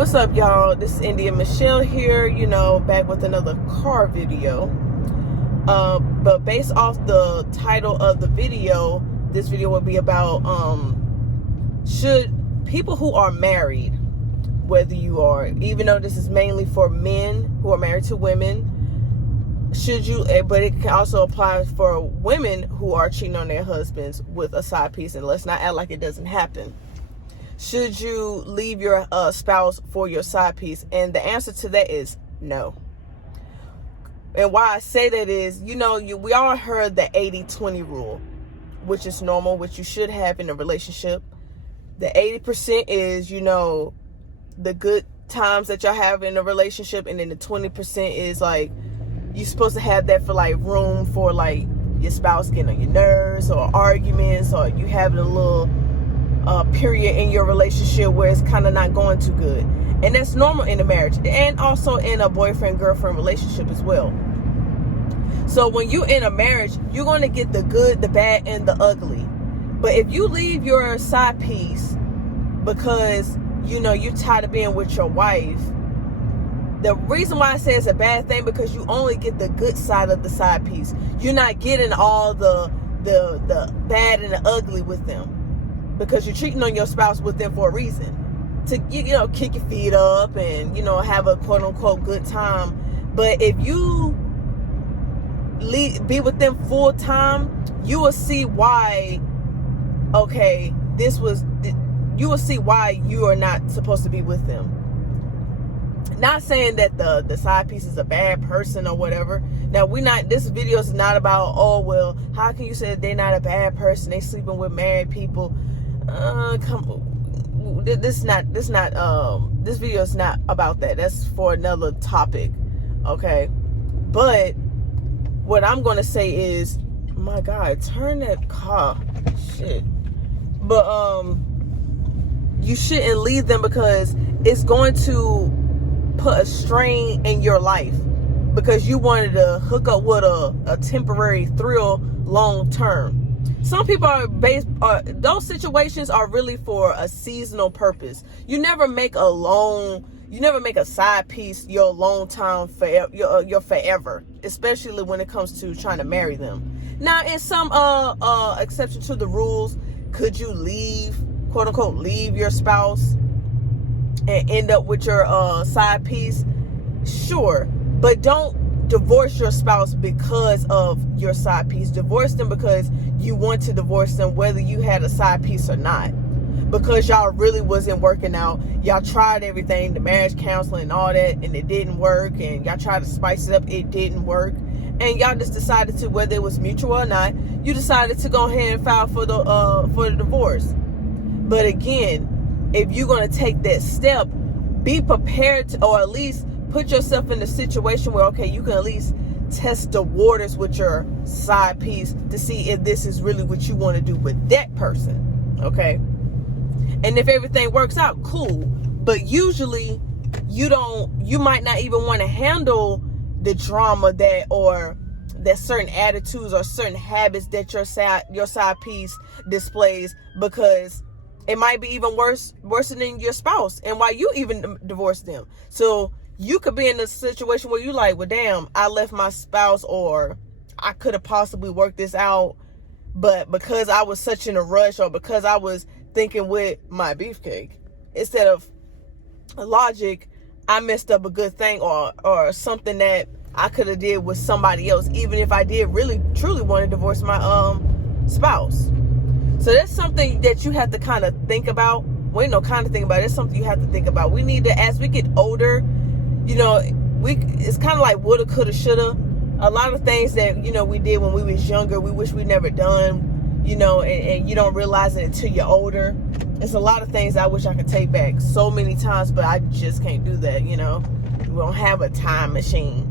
What's up, y'all? This is India Michelle here, back with another car video. But based off the title of the video, this video will be about should people who are married, whether you are, even though this is mainly for men who are married to women, but it can also apply for women who are cheating on their husbands with a side piece, and let's not act like it doesn't happen. Should you leave your spouse for your side piece? And the answer to that is no. And why I say that is, we all heard the 80-20 rule, which is normal, which you should have in a relationship. The 80% is, the good times that y'all have in a relationship, and then the 20% is like, you're supposed to have that for like room for like your spouse getting on your nerves or arguments, or you having a little period in your relationship where it's kind of not going too good. And that's normal in a marriage, and also in a boyfriend-girlfriend relationship as well. So when you're in a marriage, you're going to get the good, the bad, and the ugly. But if you leave your side piece because you're tired of being with your wife, the reason why I say it's a bad thing, because you only get the good side of the side piece. You're not getting all the bad and the ugly with them, because you're cheating on your spouse with them for a reason, to kick your feet up and have a quote unquote good time. But if you be with them full time, you will see why. Okay, you will see why you are not supposed to be with them. Not saying that the side piece is a bad person or whatever. Now, this video is not about, oh, well, how can you say that they're not a bad person? They sleeping with married people. This video is not about that. That's for another topic. Okay. But what I'm going to say is, my God, turn that car. Shit. But, you shouldn't leave them, because it's going to put a strain in your life, because you wanted to hook up with a temporary thrill long term. Some people those situations are really for a seasonal purpose. You never make a side piece your long time your forever, especially when it comes to trying to marry them. Now, in some exception to the rules, could you quote unquote leave your spouse and end up with your side piece? Sure, but don't divorce your spouse because of your side piece. Divorce them because you want to divorce them, whether you had a side piece or not, because y'all really wasn't working out. Y'all tried everything, the marriage counseling and all that, and it didn't work. And y'all tried to spice it up, it didn't work. And y'all just decided to, whether it was mutual or not, you decided to go ahead and file for the divorce. But again, if you're going to take that step, be prepared to, or at least put yourself in a situation where, okay, you can at least test the waters with your side piece to see if this is really what you want to do with that person. Okay. And if everything works out, cool. But usually you might not even want to handle the drama or that certain attitudes or certain habits that your side piece displays, because it might be even worse than your spouse, and why you even divorced them. So you could be in a situation where you like, well, damn, I left my spouse, or I could have possibly worked this out, but because I was such in a rush, or because I was thinking with my beefcake instead of logic, I messed up a good thing or something that I could have did with somebody else, even if I did really truly want to divorce my spouse. So that's something that you have to kind of think about. It's something you have to think about. We need to, as we get older, it's kind of like woulda, coulda, shoulda. A lot of things that, we did when we was younger, we wish we never done, and you don't realize it until you're older. There's a lot of things I wish I could take back so many times, but I just can't do that, We don't have a time machine.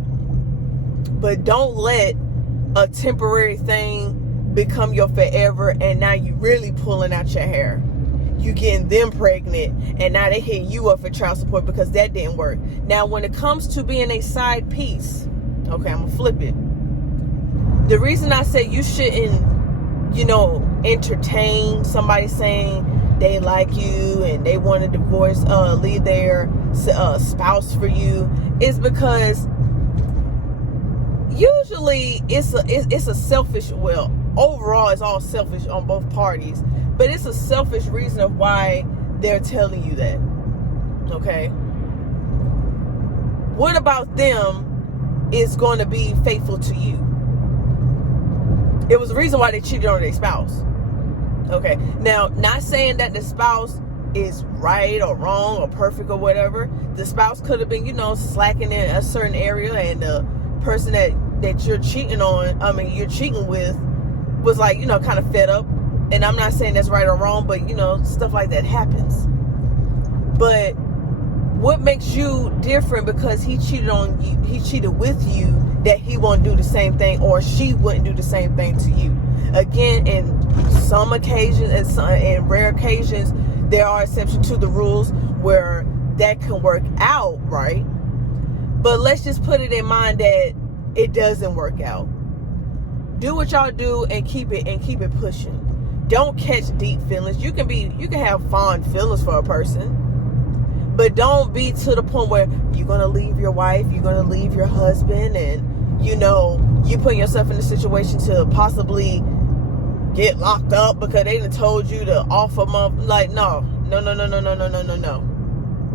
But don't let a temporary thing become your forever, and now you really pulling out your hair. You getting them pregnant, and now they hitting you up for child support because that didn't work. Now, when it comes to being a side piece, okay, I'm gonna flip it. The reason I say you shouldn't, entertain somebody saying they like you and they want to leave their spouse for you, is because usually it's a selfish, well, overall it's all selfish on both parties, but it's a selfish reason of why they're telling you that. Okay, what about them is going to be faithful to you? It was the reason why they cheated on their spouse. Okay, now, not saying that the spouse is right or wrong or perfect or whatever. The spouse could have been, slacking in a certain area, and the person that you're cheating with was like, kind of fed up. And I'm not saying that's right or wrong, but stuff like that happens. But what makes you different because he cheated on you, he cheated with you, that he won't do the same thing, or she wouldn't do the same thing to you? Again, in some occasions and rare occasions, there are exceptions to the rules where that can work out, right? But let's just put it in mind that it doesn't work out. Do what y'all do and keep it pushing. Don't catch deep feelings. You can have fond feelings for a person, but don't be to the point where you're gonna leave your wife, you're gonna leave your husband, and you put yourself in a situation to possibly get locked up because they done told you to offer them. Like, no.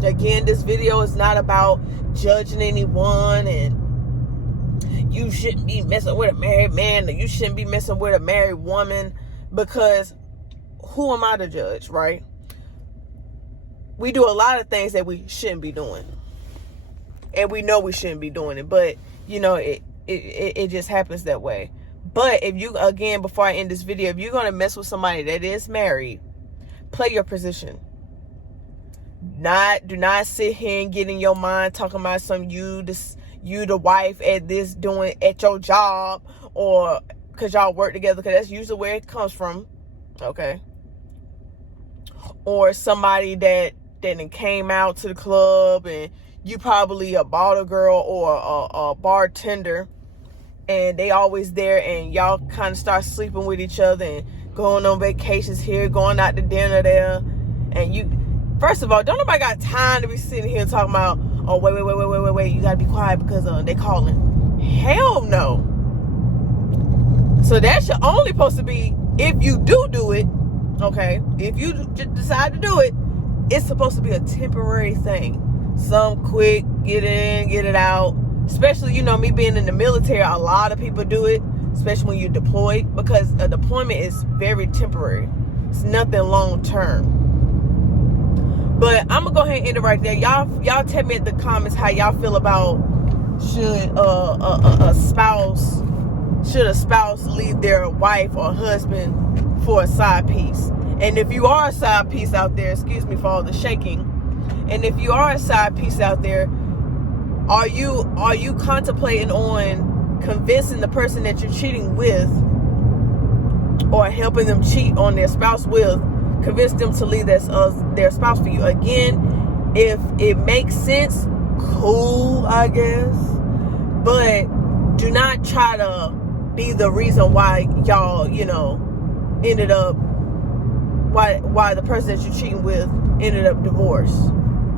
Again, this video is not about judging anyone, and you shouldn't be messing with a married man, or you shouldn't be messing with a married woman, because who am I to judge, right? We do a lot of things that we shouldn't be doing, and we know we shouldn't be doing it, but it just happens that way. But if you, again, before I end this video, if you're going to mess with somebody that is married, play your position. Do not sit here and get in your mind talking about you the wife at this, doing at your job, or because y'all work together, because that's usually where it comes from. Okay. Or somebody that then came out to the club, and you probably a bottle girl or a bartender, and they always there, and y'all kind of start sleeping with each other and going on vacations here, going out to dinner there. And you, first of all, don't nobody got time to be sitting here talking about, oh, wait, you gotta be quiet because they calling. Hell no. So that should only supposed to be if you do it, okay? If you decide to do it, it's supposed to be a temporary thing. Some quick, get it in, get it out. Especially, me being in the military, a lot of people do it, especially when you're deployed, because a deployment is very temporary. It's nothing long term. But I'm gonna go ahead and end it right there. Y'all tell me in the comments how y'all feel about should a spouse leave their wife or husband for a side piece. And if you are a side piece out there, excuse me for all the shaking, and if you are a side piece out there, are you contemplating on convincing the person that you're cheating with, or helping them cheat on their spouse with, convince them to leave their spouse for you? Again, if it makes sense, cool, I guess, but do not try to be the reason why y'all, ended up, why the person that you're cheating with ended up divorced.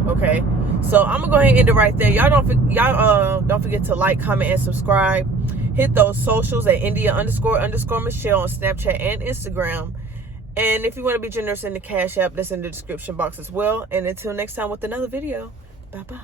Okay, so I'm gonna go ahead and end it right there. Y'all don't forget to like, comment, and subscribe. Hit those socials at India__Michelle on Snapchat and Instagram. And if you want to be generous in the Cash App, that's in the description box as well. And until next time with another video, bye bye.